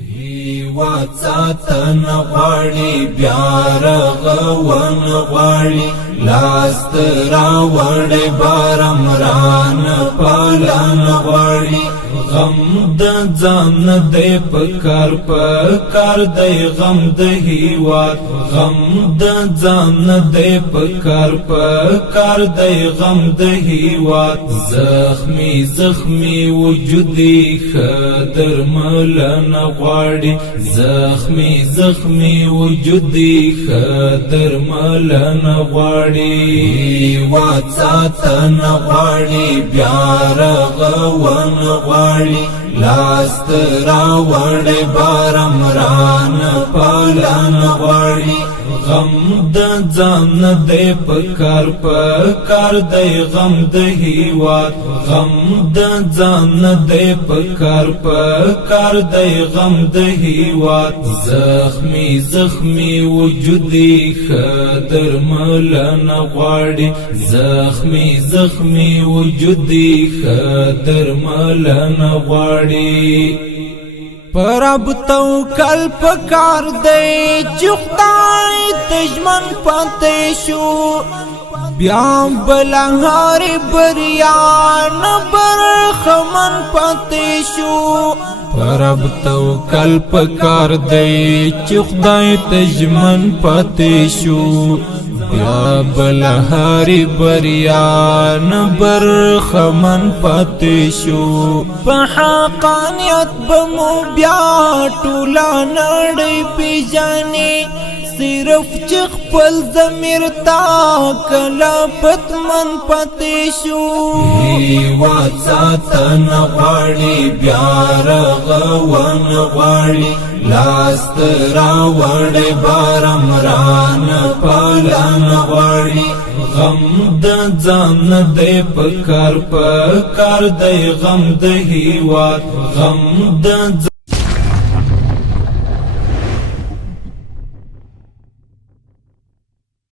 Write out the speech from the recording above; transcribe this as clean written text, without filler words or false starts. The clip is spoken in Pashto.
هیواد ساتن غواړي بیا رغون غواړي لاست راوړي بارمران پالن غواړي غم د ځان د پکار دی غم د هیواد غم د ځان د پکار دی غم د هیواد زخمی وجودي خدر ملن غواړي زخمی وجودي خدر ملن غواړي هیواد ساتن غواړي بیا رغون غواړي لاست راوړي بارمران پالن غواړي غم د ځان د پکار دی غم د هیواد غم د ځان د پکار دی غم د هیواد زخمی وجودي خدر ملن غواړي زخمی وجودي خدر ملن غواړي پرب توکل پکار دی چې خدای تجمن پاتې شو بیا بلهار بریان برخمن پاتې شو پرب توکل پکار دی چې خدای تجمن پاتې شو بیا بلهاری بریان برخمن پاتې شو په حقانیت بمو بیا ټوله نړۍ پیژني صرف چې خپل ضمیر تا کله پتمن پاتې شو هیواد ساتن غواړي بیا رغون غواړي لاست راوړي بارمران پالن غواړي غم د ځان د پکار دی غم د هیواد غم د